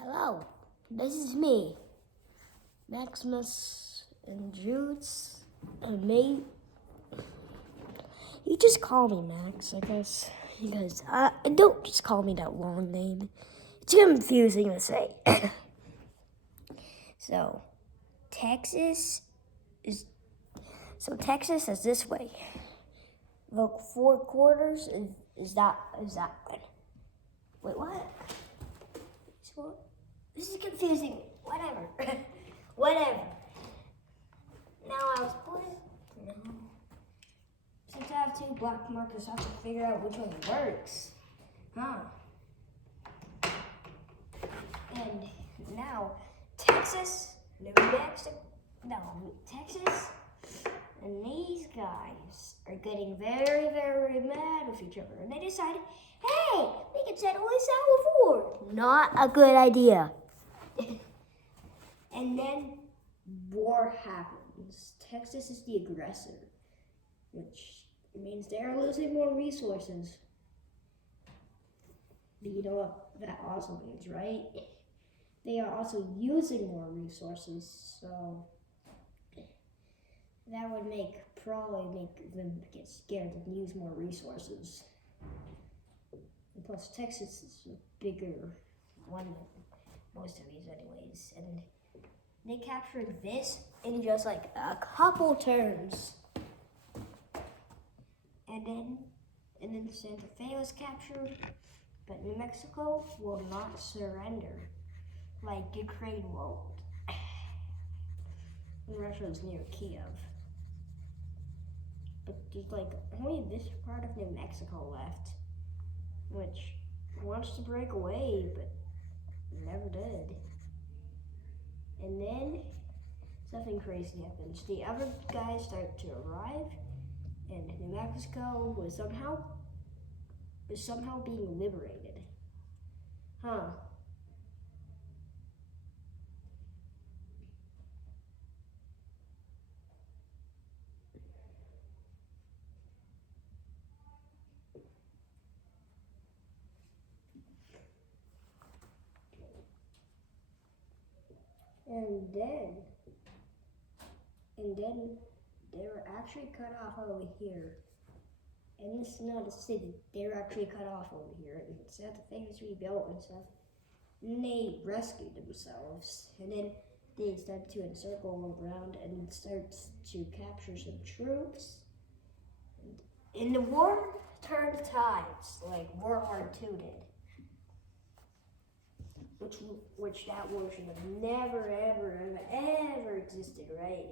Hello, this is me, Maximus and Jude's and me. You just call me Max, I guess, because don't just call me that long name. It's confusing to say. So, Texas is this way. Look, 4 quarters is that one. Wait, what? So, this is confusing. Whatever. Whatever. Now I was playing. No. Since I have 2 black markers, I have to figure out which one works. And now, Texas, Texas, and these guys are getting very, very mad with each other. And they decided, hey, we can settle this out with war. Not a good idea. And then war happens. Texas is the aggressor, which means they're losing more resources. But you know what that also means, right? They are also using more resources, so that would probably make them get scared and use more resources. And plus, Texas is a bigger one than most of these anyways. And they captured this in just like a couple turns. And then Santa Fe was captured, but New Mexico will not surrender, like Ukraine won't. And Russia is near Kiev. But there's like only this part of New Mexico left, which wants to break away, but never did. And then something crazy happens. The other guys start to arrive, and New Mexico was somehow being liberated. And then they were actually cut off over here. And this is not a city. They were actually cut off over here. And Santa Fe was rebuilt and stuff. And they rescued themselves. And then they started to encircle around and start to capture some troops. And the war turned tides, like World War II did. Which that war should have never, ever existed, right?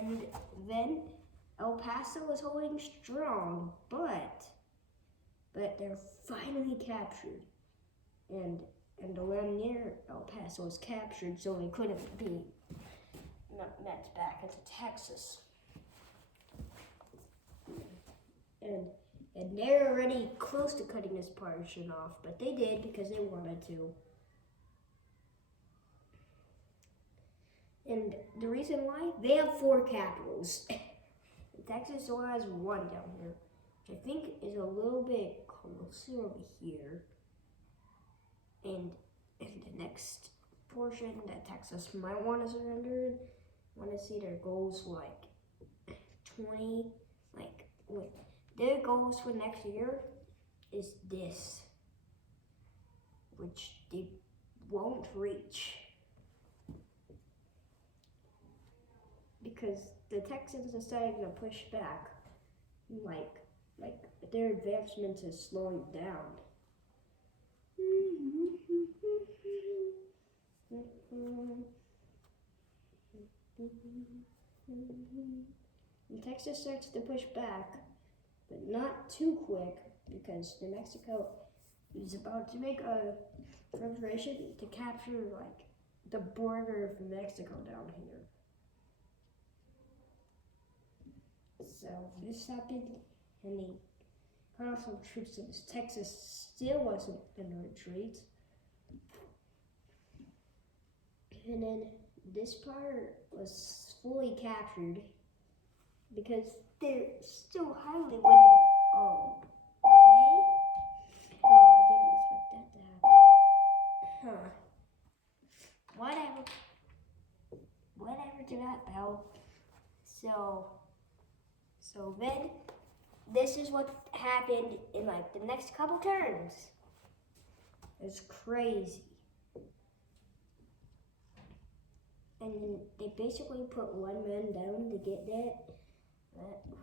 And then El Paso was holding strong, but they're finally captured. And the land near El Paso was captured, so they couldn't be met back into Texas. And they're already close to cutting this portion off, but they did because they wanted to. And the reason why? They have 4 capitals. Texas only has 1 down here, which I think is a little bit closer over here. And in the next portion that Texas might want to surrender, want to see their goals like 20, their goals for next year is this, which they won't reach. Because the Texans are starting to push back, like their advancement is slowing down. And Texas starts to push back, but not too quick, because New Mexico is about to make a preparation to capture the border of Mexico down here. So this happened, and they cut off some troops since Texas still wasn't in retreat. And then this part was fully captured because they're still highly winning. Oh, okay. this is what happened in like the next couple turns. It's crazy. And then they basically put one man down to get that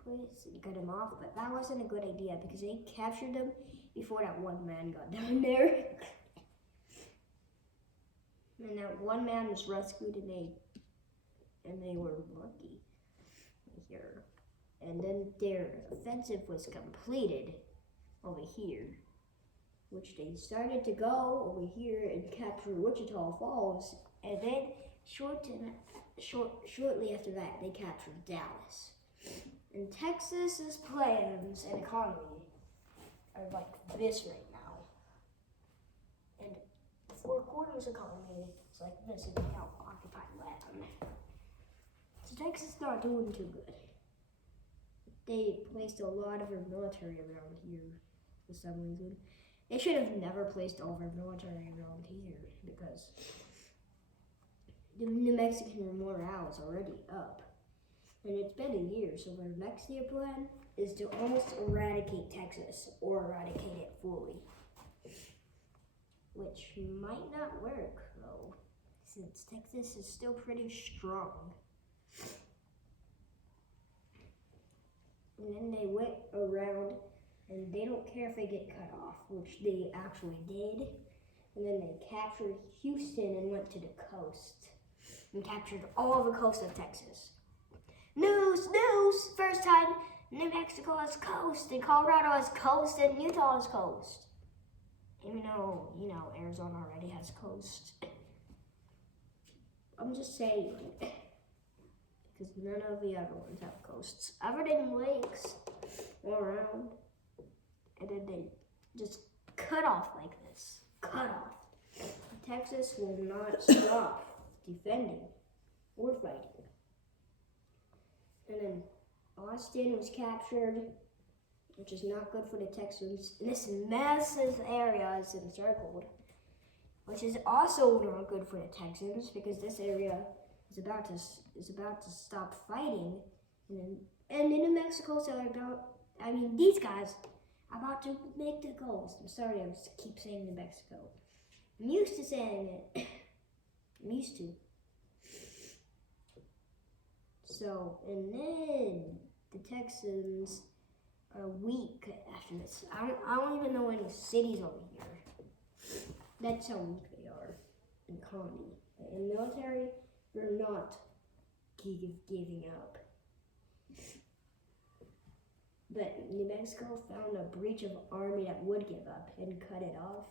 place and cut him off, but that wasn't a good idea because they captured him before that one man got down there. And that one man was rescued, and they were lucky here. And then their offensive was completed over here, which they started to go over here and capture Wichita Falls, and then shortly after that, they captured Dallas. And Texas's plans and economy are like this right now. And the four quarters economy is like this if you count occupied land. So Texas is not doing too good. They placed a lot of their military around here for some reason. They should have never placed all their military around here because the New Mexican morale is already up. And it's been a year, so their next year plan is to almost eradicate Texas or eradicate it fully. Which might not work though, since Texas is still pretty strong. And then they went around and they don't care if they get cut off, which they actually did. And then they captured Houston and went to the coast and captured all the coast of Texas. News! First time New Mexico has coast and Colorado has coast and Utah has coast. Even though, Arizona already has coast. I'm just saying. Because none of the other ones have coasts. Other than lakes all around. And then they just cut off like this. Cut off. Texas will not stop defending or fighting. And then Austin was captured, which is not good for the Texans. And this massive area is encircled, which is also not good for the Texans because this area is about to stop fighting. And in New Mexico, these guys are about to make the goals. I'm sorry, I keep saying New Mexico. I'm used to saying it. I'm used to. So, and then the Texans are weak after this. I don't even know any cities over here. That's how weak they are in economy. In military, they're not giving up. But New Mexico found a breach of army that would give up and cut it off.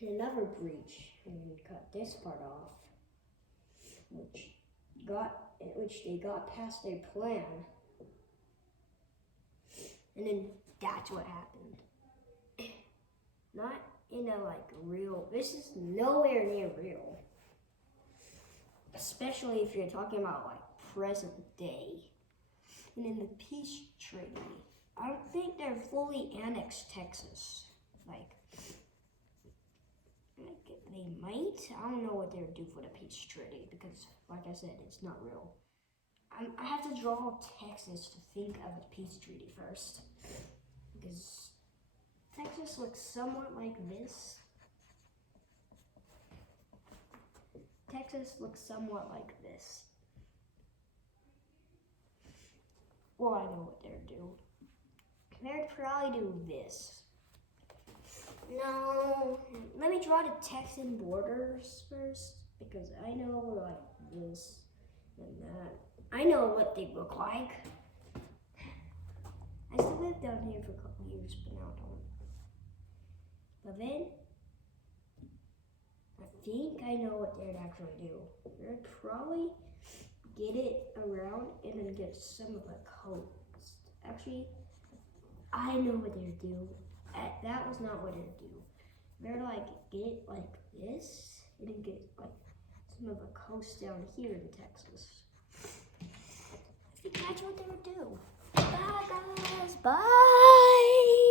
And another breach and cut this part off, which they got past their plan. And then that's what happened. Not real, this is nowhere near real. Especially if you're talking about present day. And in the peace treaty, I don't think they're fully annexed Texas. They might. I don't know what they would do for the peace treaty because, like I said, it's not real. I have to draw Texas to think of a peace treaty first because Texas looks somewhat like this. Texas looks somewhat like this. Well, I know what they'd do. They'd probably do this. No, let me draw the Texan borders first because I know this and that. I know what they look like. I still lived down here for a couple years, but now I don't. But then, I think I know what they'd actually do. They'd probably get it around and then get some of the coast. Actually, I know what they'd do. That was not what they'd do. They're get it like this and then get some of the coast down here in Texas. I think that's what they would do. Bye guys, bye.